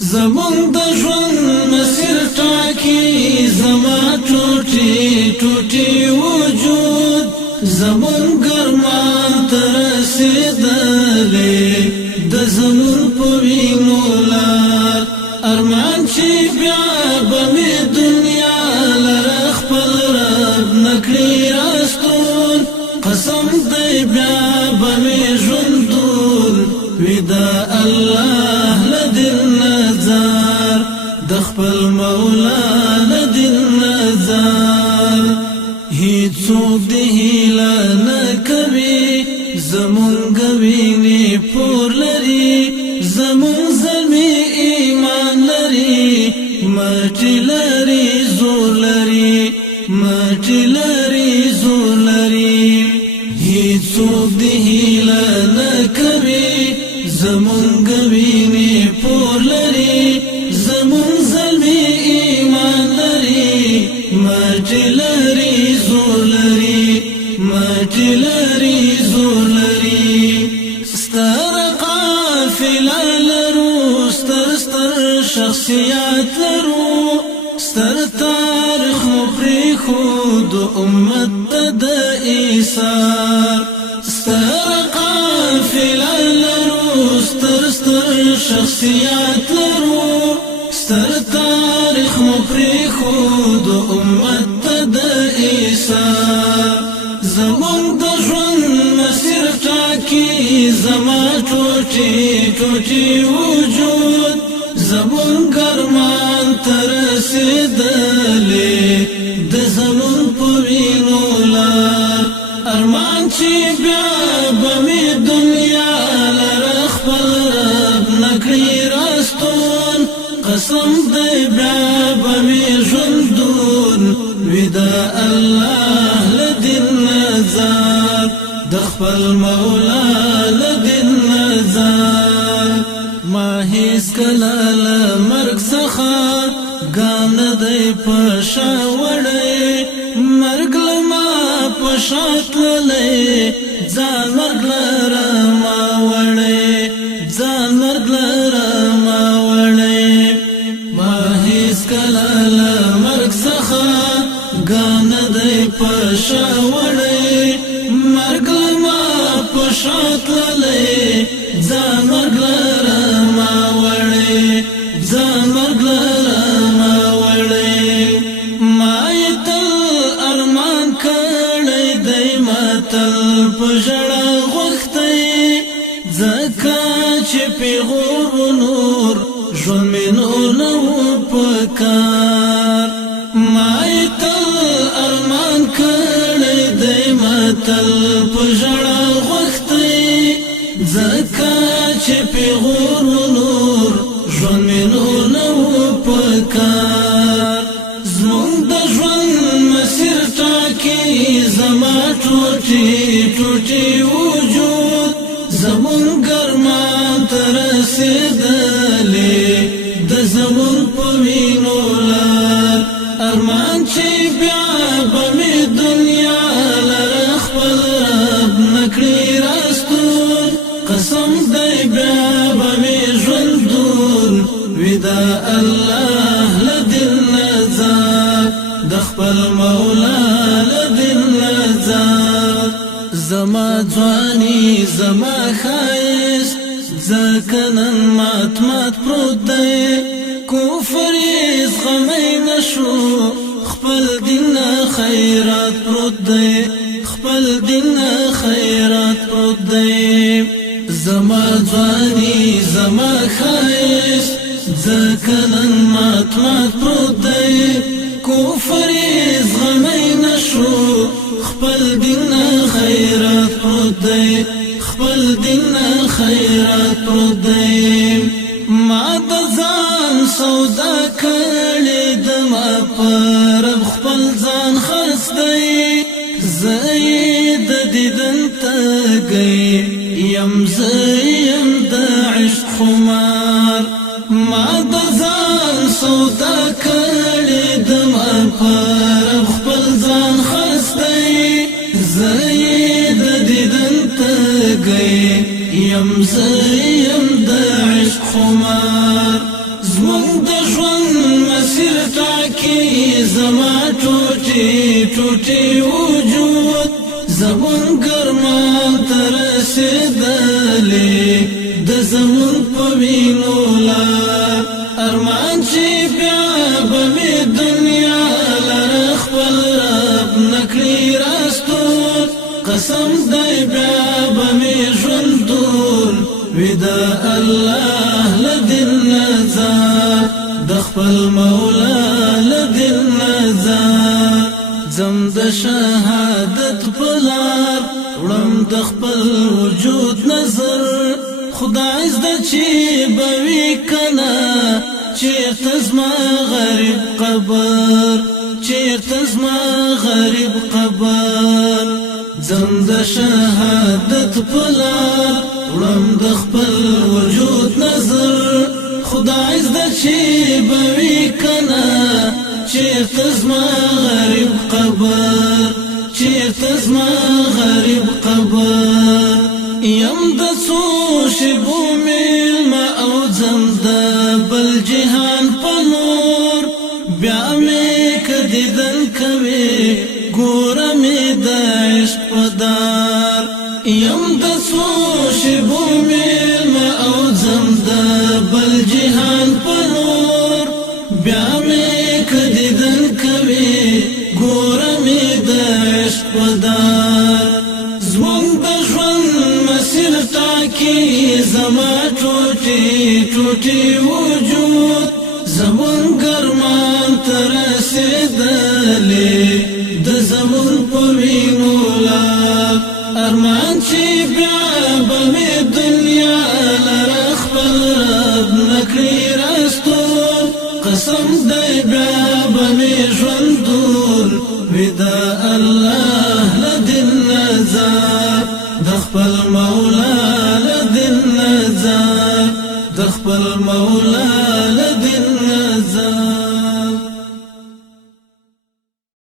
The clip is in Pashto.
زمون د ژوند مسیر ټاکی زما ټوټي ټوټي وجود زمون ګرمان تر رسیدلې د زمون په وینو لار ارمان چې بیا به مې دنیا لره خپل رب نکړي راستون قسم دی بیا به مې ژوندون وي د الله له دل نظر د خپل مولا له دل نظر هیڅوک د هیله نه کوي زمونږ وینې پور لري زمونږ زلمي ایمان لري مټې لري زور لري مټې لري زور لري هیڅوک د هیله نه کوي زمونږ وینې پور لري زمونږ زلمي ایمان لري مټې لري زور لري مټې لري زور لري ستر قافله لرو ستر ستر شخصیات لرو ستر تاریخ مو پرېښود امت ته د ایثار ستر قافله لرو ستر ستر شخصیات لرو ستر تاریخ مو پرېښود امت ته د ایثار زمونږ د ژوند مسیر ټاکي زما ټوټي ټوټي وجود زمونږ ارمان ته رسېدلې د زمون په وینو لار ارمان چې بیا به مې دنیا لره خپل رب نکړي راستون قسم دی بیا به مې ژوندون وي د الله له دل نظر د خپل مولا له دل نظر ما هیڅکله له مرګ څخه ګام نه دی په شا وړی مرګ له ما په شا تللی ځان مرګ لره ما وړی ځان مرګ لره ما وړی ما هیڅکله له مرګ څخه ګام نه دی په شا وړی مرګ له ما په شا تللی ځان مرګ لره ما وړی ځان مرګ لره ما وړی ما یې تل ارمان کړی دی ما تل په ژړا غوښتی ځکه چې پیغور نور ژوند مې نور نه و په کار ما یې تل ارمان کړی دی ما تل په ژړا غوښتی ځکه چې پیغور نور ژوند مې نور نه و په کار زمونږ د ژوند مسیر ټاکي زما ټوټي ټوټي وجود زمونږ ارمان ته رسېدلې د زمون په وینو لار ارمان چې بیا به مې دنیا لره خپل رب نکړي راستون قسم دی بیا به مې ژوندون وي د الله له دل نظر د خپل مولا له دل نظر زما ځواني زما ښایست ځکه نن مات مات پروت دی کفر یې زغمی نشو خپل دین نه خیرات پروت دی خپل دین نه خیرات پروت دی زما ځواني زما ښایست ځکه نن مات مات پروت دی کفر یې زغمی نشو خپل دین نه خیرات پروت دی خپل دین نه خیرات پروت دی ما د ځان سودا کړې د ما پر خپل ځان خرڅ دی زه د دیدن تږی یم زه یم د عشق خمار ما د ځان سودا کړې د ما پر خپل ځان خرڅ دی زه د دیدن تږی یم زه یم د عشق خمار زمون د ژوند مسیر ټاکي زما ټوټي ټوټي وجود زمون ګرمان ته رسېدلې د زمون په وینو لار ارمان چې بیا به مې دنیا لره خپل رب نکړي راستون قسم دی بیا به مې ژوندون وي د الله له دین نظر د خپل مولا له دین نظر زم د شهادت په لار وړم د خپل وجود نظر خدای زده چې به وي کنه چیرته زما غریب قبر چیرته زما غریب قبر زم د شهادت په لار وړم د خپل وجود نظر خدای زده چې به وي کنه چیرته زما غریب قبر چیرته زما غریب قبر یم د څو شیبو میلمه او ځم د بل جهان په نور بیا مې که دیدن کوي ګوره مې د عشق په دار یم د څو شیبو میلمه او ځم د بل جهان په نور بیا مې که دیدن کوي ګوره مې د عشق په دار زمونږ د ژوند مسیر ټاکي زما ټوټي ټوټي وجود زمون ګرمان ته رسېدلې د زمون په وینو لار ارمان چې بیا به مې دنیا لره خپل رب نکړي راستون قسم دی بیا به مې ژوندون وي د الله له دین نظر د خپل مولا له دین نظر د خپل مولا له دین نظر